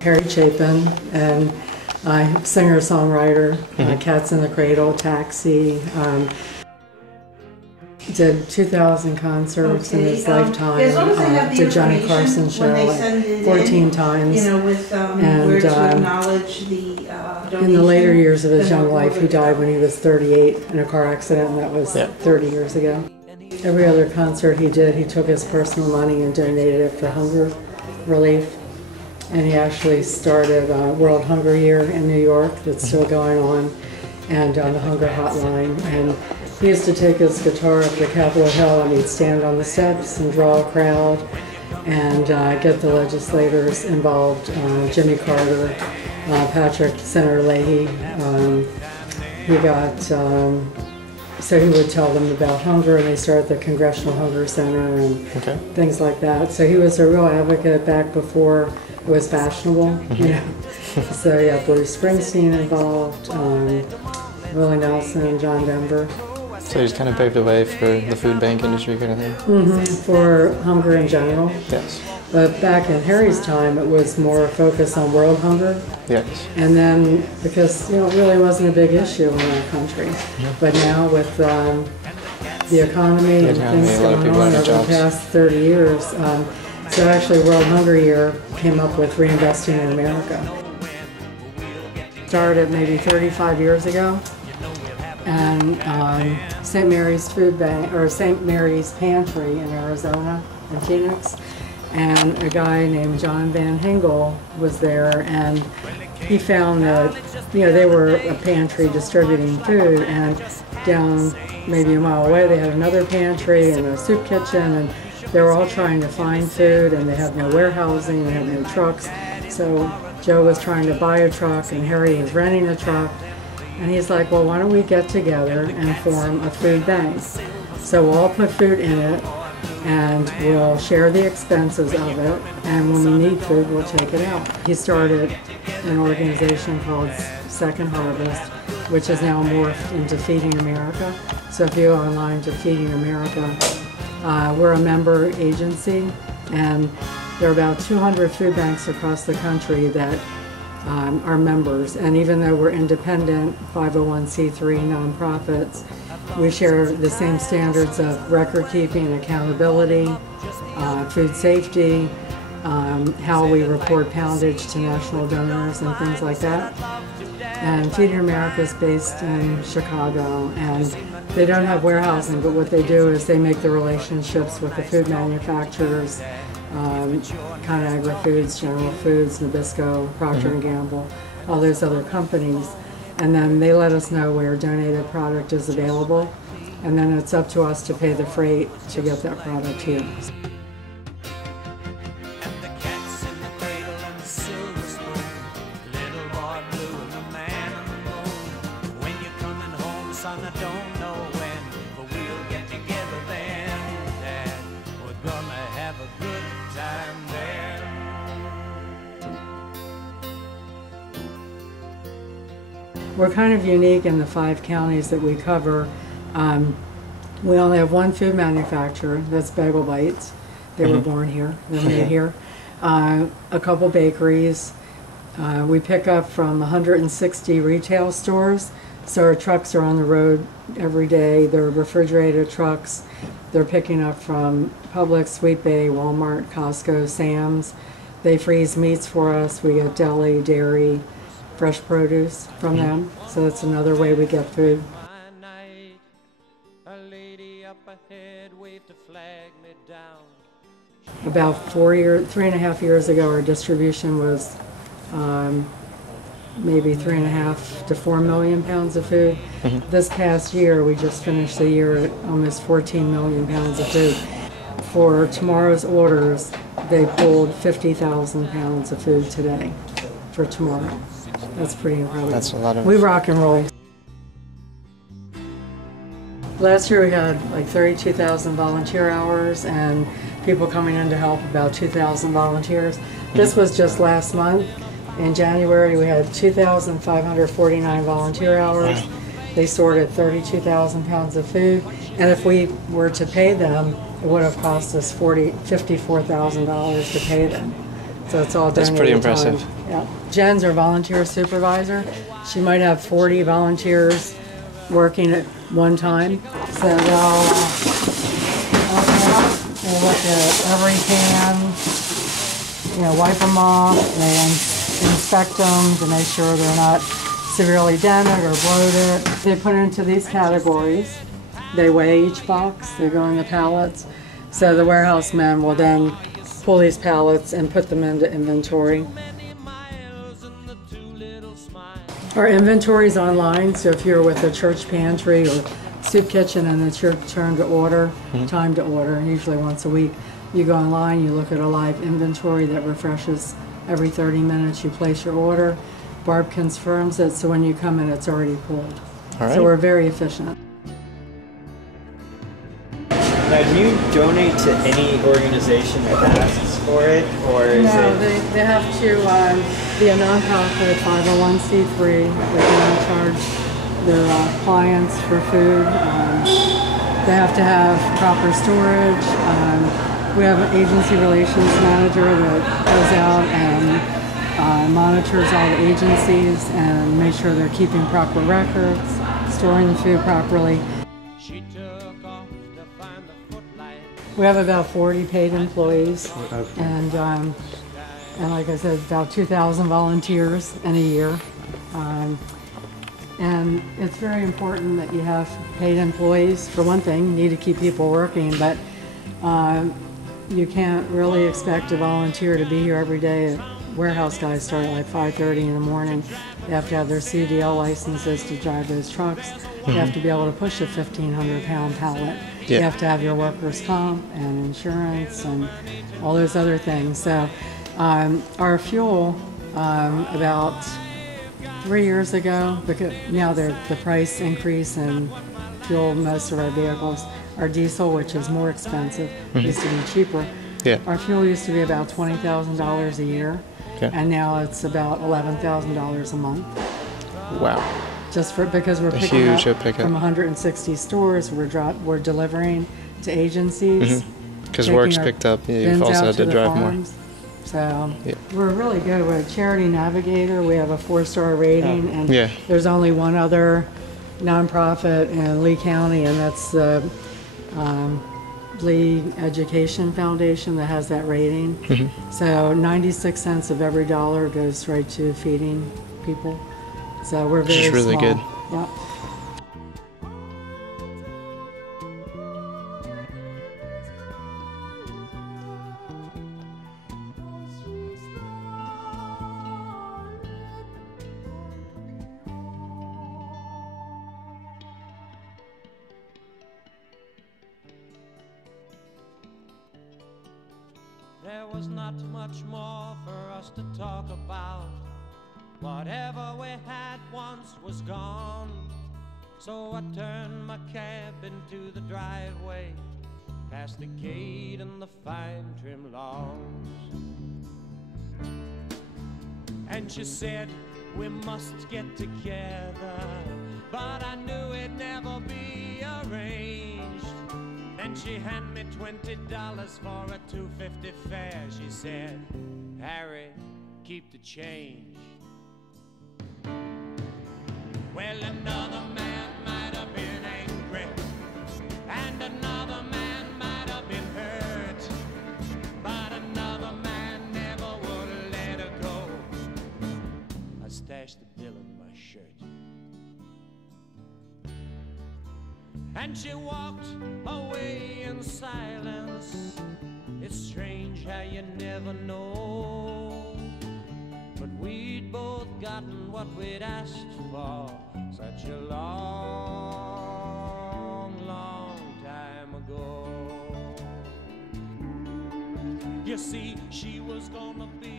Harry Chapin, and singer-songwriter, Cats in the Cradle, Taxi, did 2,000 concerts in his lifetime, did Johnny Carson show like 14 times, and in the later years of his young life, he died when he was 38 in a car accident, and that was 30 years ago. Every other concert he did, he took his personal money and donated it for hunger relief. And he actually started World Hunger Year in New York that's still going on, and on the Hunger Hotline. And he used to take his guitar up to Capitol Hill and he'd stand on the steps and draw a crowd and get the legislators involved, Jimmy Carter, Senator Leahy. So he would tell them about hunger, and they started the Congressional Hunger Center and things like that. So he was a real advocate back before it was fashionable, you know. So yeah, Bruce Springsteen involved, Willie Nelson, John Denver. So he's kind of paved the way for the food bank industry kind of thing? For hunger in general. Yes. But back in Harry's time, it was more focused on world hunger. Yes. And then, because, you know, it really wasn't a big issue in our country. But now with the economy and things going on over the past 30 years, so actually World Hunger Year came up with reinvesting in America. Started maybe 35 years ago, and St. Mary's Food Bank, or St. Mary's Pantry in Arizona, in Phoenix, and a guy named John Van Hengel was there, and he found that, you know, they were a pantry distributing food, and down maybe a mile away they had another pantry and a soup kitchen, and they were all trying to find food, and they had no warehousing, they had no trucks. So Joe was trying to buy a truck, and Harry was renting a truck, and he's like, well, why don't we get together and form a food bank? So we'll all put food in it, and we'll share the expenses of it, and when we need food, we'll take it out. He started an organization called Second Harvest, which has now morphed into Feeding America. So if you go online to Feeding America, we're a member agency, and there are about 200 food banks across the country that are members. And even though we're independent 501c3 nonprofits, we share the same standards of record keeping and accountability, food safety, how we report poundage to national donors and things like that. And Feeding America is based in Chicago, and they don't have warehousing, but what they do is they make the relationships with the food manufacturers, ConAgra Foods, General Foods, Nabisco, Procter & Gamble, all those other companies. And then they let us know where donated product is available, and then it's up to us to pay the freight to get that product here. We're kind of unique in the 5 counties that we cover. We only have one food manufacturer, that's Bagel Bites. They were born here, they're made here. A couple bakeries. We pick up from 160 retail stores, so our trucks are on the road every day. They're refrigerated trucks. They're picking up from Publix, Sweet Bay, Walmart, Costco, Sam's. They freeze meats for us. We get deli, dairy, fresh produce from them, so that's another way we get food. About 3.5 years ago, our distribution was maybe 3.5 to 4 million pounds of food. This past year, we just finished the year at almost 14 million pounds of food. For tomorrow's orders, they pulled 50,000 pounds of food today for tomorrow. That's pretty incredible. That's a lot of... We rock and roll. Last year we had like 32,000 volunteer hours and people coming in to help, about 2,000 volunteers. This was just last month. In January we had 2,549 volunteer hours. They sorted 32,000 pounds of food, and if we were to pay them, it would have cost us $54,000 to pay them. So it's all donated. That's pretty impressive. Time. Yeah. Jen's our volunteer supervisor. She might have 40 volunteers working at one time. So they'll look at every can, wipe them off, they inspect them to make sure they're not severely dented or bloated. They put it into these categories. They weigh each box, they go in the pallets. So the warehouse men will then pull these pallets and put them into inventory. Our inventory is online, so if you're with a church pantry or soup kitchen and it's your turn to order, time to order, usually once a week, you go online, you look at a live inventory that refreshes every 30 minutes, you place your order. Barb confirms it, so when you come in, it's already pulled. All right. So we're very efficient. Now, do you donate to any organization that asks for it, or is No, they have to be a nonprofit 501c3. They can charge their clients for food. They have to have proper storage. We have an agency relations manager that goes out and monitors all the agencies and makes sure they're keeping proper records, storing the food properly. We have about 40 paid employees, and like I said, about 2,000 volunteers in a year. And it's very important that you have paid employees. For one thing, you need to keep people working, but you can't really expect a volunteer to be here every day. Warehouse guys start at like 5:30 in the morning. They have to have their CDL licenses to drive those trucks. You have to be able to push a 1,500-pound pallet. Yeah. You have to have your workers' comp and insurance and all those other things. So our fuel, about 3 years ago, because now the price increase in fuel, most of our vehicles, our diesel, which is more expensive, used to be cheaper. Yeah. Our fuel used to be about $20,000 a year, and now it's about $11,000 a month. Wow. Just because we're picking huge up pickup. from 160 stores, we're delivering to agencies. Because work's picked up, you've also had to drive more. So we're really good. We're a Charity Navigator. We have a 4-star rating, and there's only one other nonprofit in Lee County, and that's the Lee Education Foundation that has that rating. So 96 cents of every dollar goes right to feeding people. So we're very Which is really small. good. Yep. There was not much more for us to talk about. Whatever we had once was gone. So I turned my cab into the driveway, past the gate and the fine trim lawns. And she said, we must get together, but I knew it'd never be arranged. Then she handed me $20 for a $2.50 fare. She said, Harry, keep the change. Well, another man might have been angry, and another man might have been hurt, but another man never would let her go. I stashed the bill in my shirt, and she walked away in silence. It's strange how you never know, but we'd both gotten what we'd asked for such a long, long time ago. You see, she was gonna be